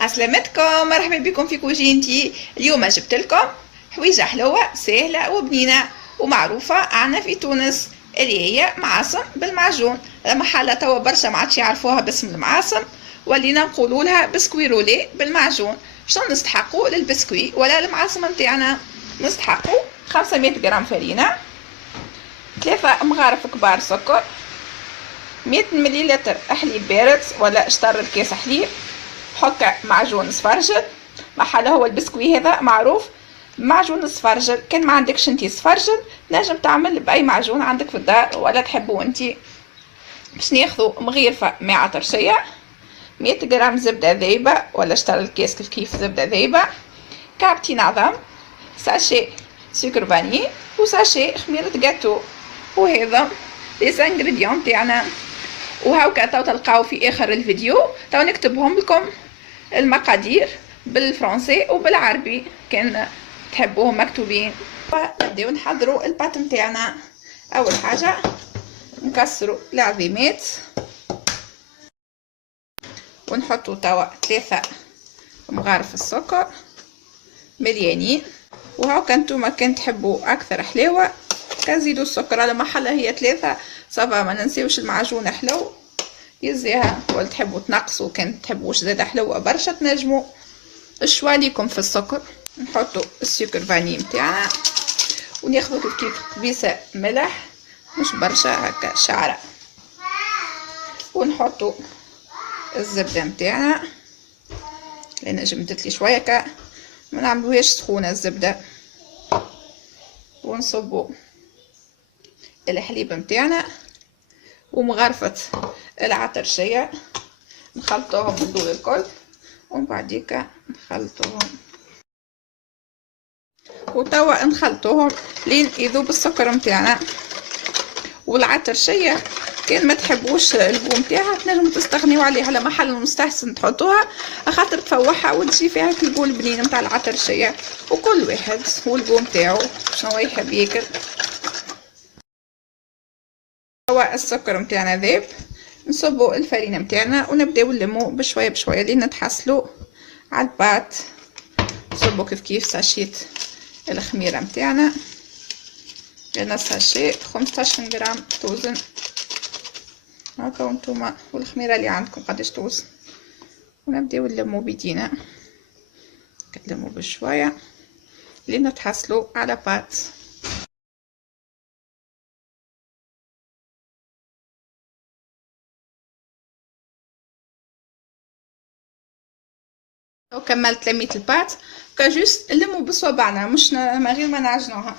عسلامتكم، مرحبا بكم في كوجينتي. اليوم جبت لكم حويجه حلوه سهله وبنينه ومعروفه عنا في تونس، اللي هي معاصم بالمعجون. المحلة توا برشا ما عادش يعرفوها باسم المعاصم، ولينا نقولوا لها بسكوي رولي بالمعجون. شنو نستحقوا للبسكوي ولا المعاصم نتاعنا؟ نستحقوا 500 غرام فرينه، 3 مغارف كبار سكر، 100 مليلتر حليب بارد ولا اشتر الكاس حليب، حكة معجون سفرجل. محل هو البسكوي هذا معروف معجون سفرجل. كان ما عندكش انتي سفرجل نجم تعمل باي معجون عندك في الدار ولا تحبوا انتي. باش ناخذوا مغيرفه مع طرشيه، 100 غرام زبده ذايبه ولا اشتر الكاس كيف زبده ذايبه، كعبتين عظم، ساشي سكر فاني وساشي خميره جاتو. وهذا لي زانغريديون تاعنا، وهاكا تو تلقاو في اخر الفيديو. تو نكتبهم لكم المقادير بالفرنسي وبالعربي كان تحبوهم مكتوبين. نبداو نحضروا الباط نتاعنا. اول حاجه نكسروا العظيمات ونحطوا توا 3 مغارف السكر مليانين. وهاكا نتوما كان تحبوا اكثر حلاوه كنزيدوا السكر على محلها هي 3 صافا. ما ننسيوش المعجون حلو يزيها، ولا تحبوا تنقصوا كان تحبوش زاده حلوه برشا تنجموا الشوا ليكم في السكر. نحطوا السكر فاني نتاعنا وناخذوا كيف كبيسه ملح مش برشا هكا شعره، ونحطوا الزبده نتاعنا لان جمدت لي شويه هكا، ما نعملوهاش سخونه الزبده. ونصبوا الحليب نتاعنا ومغرفه العطرشيه نخلطوهم الدول الكل، ومن بعديك نخلطوهم وتوا نخلطوهم لين يذوب السكر نتاعنا. والعطرشيه كان ما تحبوش البو نتاعها تنجموا تستغنيوا عليها، على محل مستحسن تحطوها خاطر تفوحها وتجي فيها البو البنين نتاع العطرشيه. وكل واحد والبو نتاعو شنو يحب ياكل. توا السكر نتاعنا ذاب، نصبوا الفرينه نتاعنا ونبداو نلمو بشويه بشويه لين نتحصلوا على الباط. نصبوا كيف ساشيت الخميره نتاعنا، لان الساشي 15 غرام توزن هاكا، وانتوما والخميره اللي عندكم قداش توزن. ونبداو نلمو بيدينا نلمو بشويه لين نتحصلوا على باط. لو كملت لميت الباط كجوست نلمو بصوابعنا مش من غير ما نعجنوها.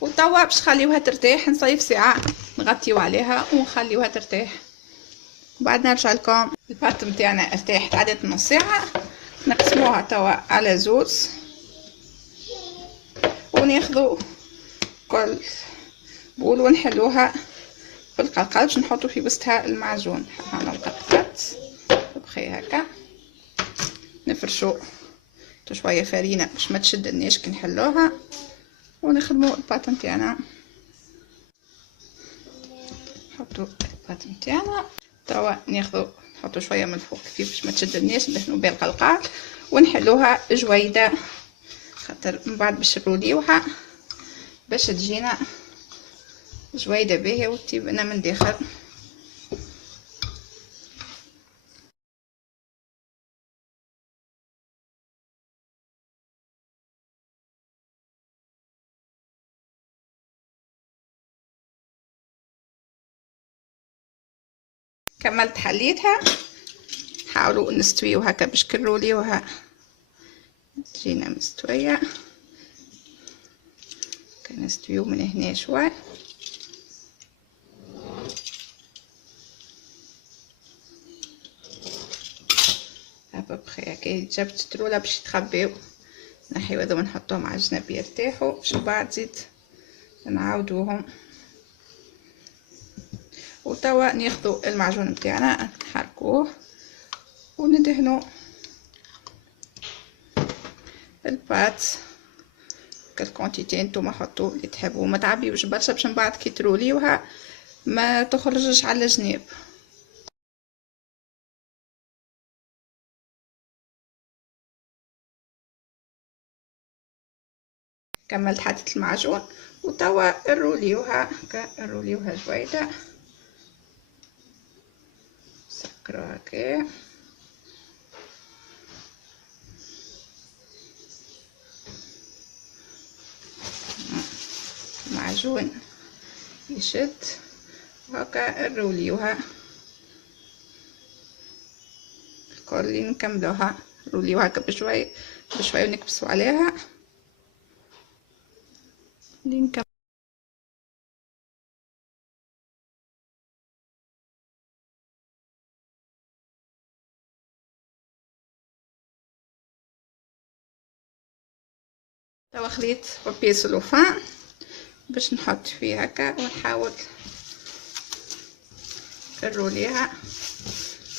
وتوا باش نخليوها ترتاح نصيف ساعه نغطيو عليها ونخليوها ترتاح. بعد نرجع لكم. الباط نتاعنا ارتاحت عدت نص ساعه، نقسموها توا على زوز وناخذوا كل بول ونحلوها بالقلقل باش نحطوا في وسطها المعجون. هنا مقطعات بخي هكا نفرشوا شويه فرينه باش ما تشد الناش كي نحلوها، ونخدموا الباط نتاعنا. نحطوا الباط نتاعنا توا ناخذوا نحطوا شويه من الفوق كيف باش ما تشد الناش باش نوبي القلقال، ونحلوها جويده خاطر من بعد باش نروليوها باش تجينا جويده باهيه وتطيب لنا من داخل. كملت حليتها، حاولوا نستويو هكا باش كنروليوها تجينا مستويه. كنستويو من هنا شوي هبا بخي هكا. جبت تروله باش يتخبيو نحيو هذا ونحطوهم على الجنب يرتاحوا باش بعد زيد نعاودوهم. وتوا ناخذوا المعجون نتاعنا نحركوه وندهنوا الباط كالكونتيتي نتوما حطوا اللي تحبوا، ما تعبيوش برشا باش من بعد كي تروليوها ما تخرجش على الجناب. كملت حطيت المعجون وتوا نروليوها نروليوها جويده، سكروا هكا. المعجون يشد هكا نروليوها الكل، نكملوها نروليوها هكا بشوي بشوي ونكبسوا عليها لنكمل. توا خليت بابي سلوفان باش نحط فيه هكا ونحاول نروليها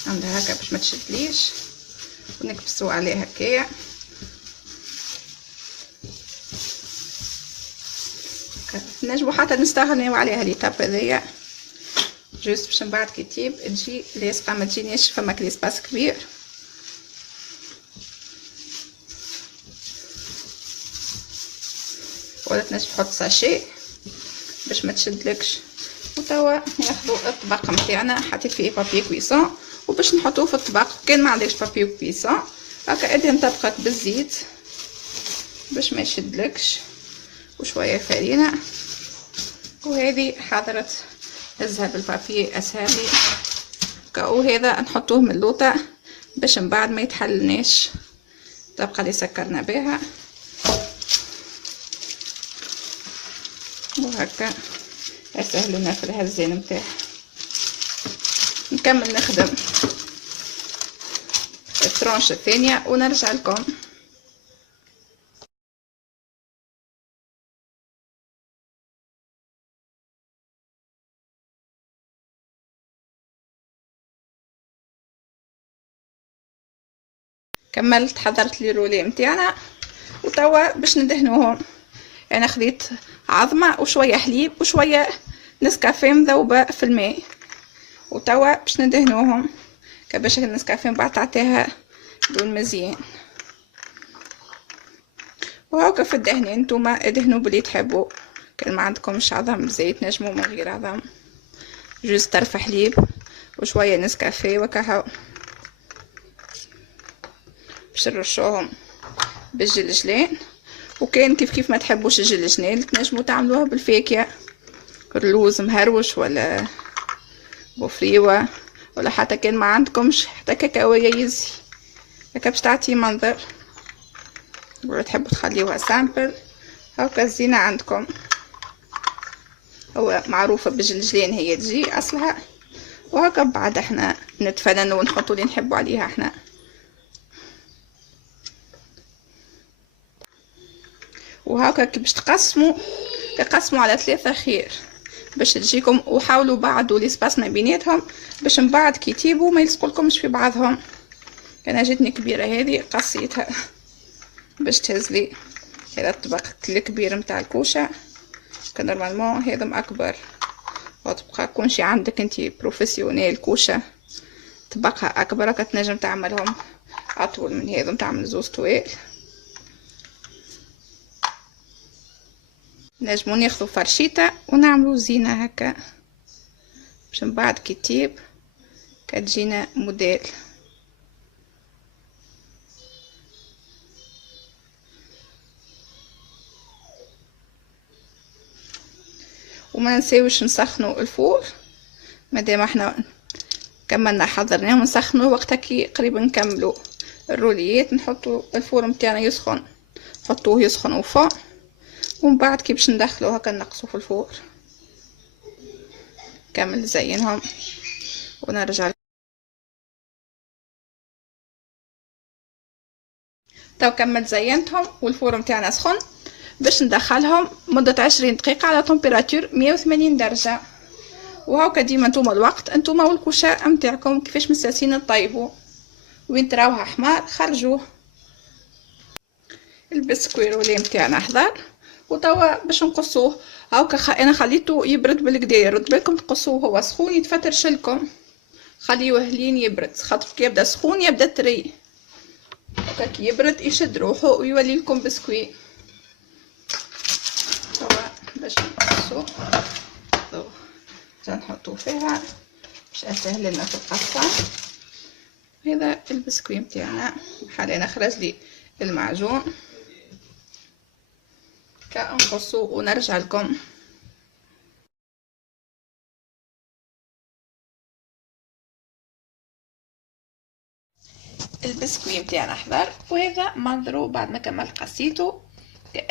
عندها هكا باش ما تشدليش ونكبسوا عليها هكايا. نجمو حتى نستغنيو عليها ليطاب هذيا جوست باش من بعد كي تجيب تجي لاصقه ما تجينيش فما كليسباس كبير. ولا تنجم تحط ساشي باش ما تشدلكش. وتوا ناخذوا الطبق نتاعنا حطيت فيه بابي كويسون وباش نحطوه في الطبق. كان ما عندكش بابي كويسون هكا ادهن طبقه بالزيت باش ما يشدلكش وشويه فرينه. وهذه حضرت هزها بالبابي اسهل. وهذا نحطوه من اللوطه باش من بعد ما يتحلناش الطبقه اللي سكرنا بها. وهكا يسهلنا في الهزين نتاعها. نكمل نخدم الترونش الثانيه ونرجع لكم. كملت حضرت لي رولي نتاعنا وتوا باش ندهنوهم. انا خذيت عظمه وشويه حليب وشويه نسكافيه مذوبه في الماء وتوا باش ندهنوهم كباش النسكافيه بعد تعطيها لون مزيان. وهاكا في الدهن انتوما ادهنوا بلي تحبوا. كان ما عندكمش عظم زيت نجموا من غير عظم جوز طرف حليب وشويه نسكافيه وكهو باش نرشوهم بالجلجلان. وكان كيف ما تحبوش الجلجلان تنجموا تعملوها بالفاكهه اللوز مهروش ولا بوفريوه ولا حتى كان ما عندكمش حتى كاكاويه يزي هكا باش تعطي منظر. ولا تحبوا تخليوها سامبل هاكا الزينه عندكم. هو معروفه بالجلجلان هي تجي اصلها. وهكا بعد احنا نتفننوا ونحطوا اللي نحبوا عليها احنا. وهكا كي باش تقسموا على 3 خير باش تجيكم. وحاولوا بعدوا ليسباس ما بيناتهم باش من بعد كي تجيبوا ما يلصقولكمش في بعضهم. انا جاتني كبيره هذه قصيتها باش تهزلي. هذا الطبق الكبير متاع الكوشه كان نورمالمون هذا اكبر. وتبقى كونشي عندك انتي بروفيسيونيل كوشه طبقها اكبر كتنجم تعملهم اطول من هذا تعمل زوز طويل. نجمو ناخذو فرشيطه ونعملو زينه هكا باش من بعد كي تجيب كتجينا موديل. وما نساوش نسخنوا الفور مادام احنا كملنا حضرناه ونسخنوا وقتها كي قريب نكملوا الروليات نحطوا الفور نتاعنا يسخن نحطوه يسخن فوق ومن بعد كي باش ندخلوه هكا نقصوا في الفور. كامل نزينهم ونرجع. تو كملت زينتهم والفور نتاعنا سخن باش ندخلهم مدة 20 دقيقة على تمبيراتور 180 درجة. وهاكا ديما نتوما الوقت انتوما والكوشة نتاعكم كيفاش مستانسين تطيبوا. وين تراوها حمار خرجوه. البسكويت رولي نتاعنا حضر وتوا باش نقصوه هاكا انا خليته يبرد بالكدا. يرد بالكم تقصوه هو سخون يتفترش لكم. خليوه لين يبرد خاطر كي يبدا سخون يبدا تري هاكا كي يبرد يشد روحه ويولي لكم بسكويت. باش نقصو نحطو فيها باش اسهل لنا في القصة. هذا البسكويت متاعنا حاليا خرج لي المعجون كنقصو ونرجع لكم. البسكويت متاعنا حضر، وهذا منظره بعد ما كملت قصيته.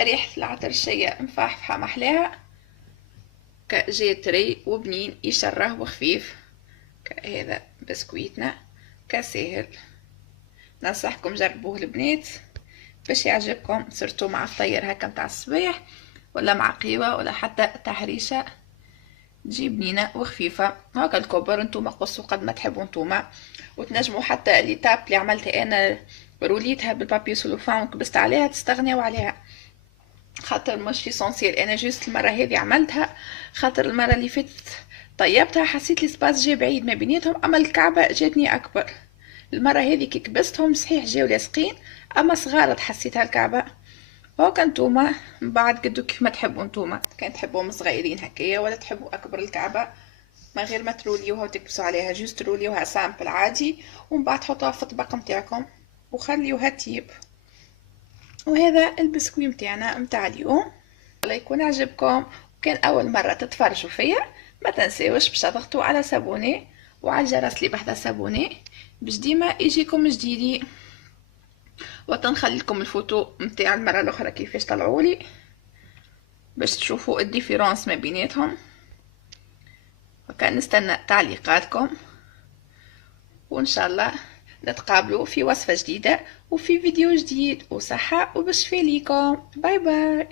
ريحة العطر الشيء مفاحفة محلاها، كجاي طري وبنين يشره وخفيف. هذا بسكويتنا كسهل، ننصحكم جربوه البنات باش يعجبكم، صرتوا مع الطير هكا متاع الصباح ولا مع قهوة ولا حتى تحريشة تجي بنينة وخفيفة. هاكا الكبر نتوما قصوا قد ما تحبوا نتوما، وتنجموا حتى ليتاب اللي عملتها انا روليتها بالبابي سلوفان وكبست عليها تستغنيوا عليها، خاطر مش في سونسيال. انا جوست المره هذه عملتها خاطر المره اللي فاتت طيبتها حسيت لي سباس جاي بعيد ما بيناتهم، اما الكعبه جاتني اكبر. المره هذه كي كبستهم صحيح جاو لاصقين اما صغار حسيتها الكعبه. هاكا نتوما من بعد قدو كيف ما تحبوا نتوما، كان تحبوهم صغيرين هكايا ولا تحبوا اكبر الكعبه، ما غير ما تروليوها وتكبسوا عليها، جوست تروليوها سامبل عادي ومن بعد تحطوها في الطبق متاعكم وخليوها تيب. وهذا البسكويت متاعنا متاع اليوم، الله يكون عجبكم. وكان اول مره تتفرجوا فيا ما تنساوش باش تضغطوا على سابوني وعلى الجرس اللي بحذا سابوني باش ديما يجيكم جديدي، وتنخلي لكم الفوتو متاع المره الاخرى كيفاش طلعولي باش تشوفوا الديفيرونس ما بيناتهم. وكان نستنى تعليقاتكم، وان شاء الله نتقابلوا في وصفة جديدة وفي فيديو جديد، وصحة وبشفاء ليكم. باي باي.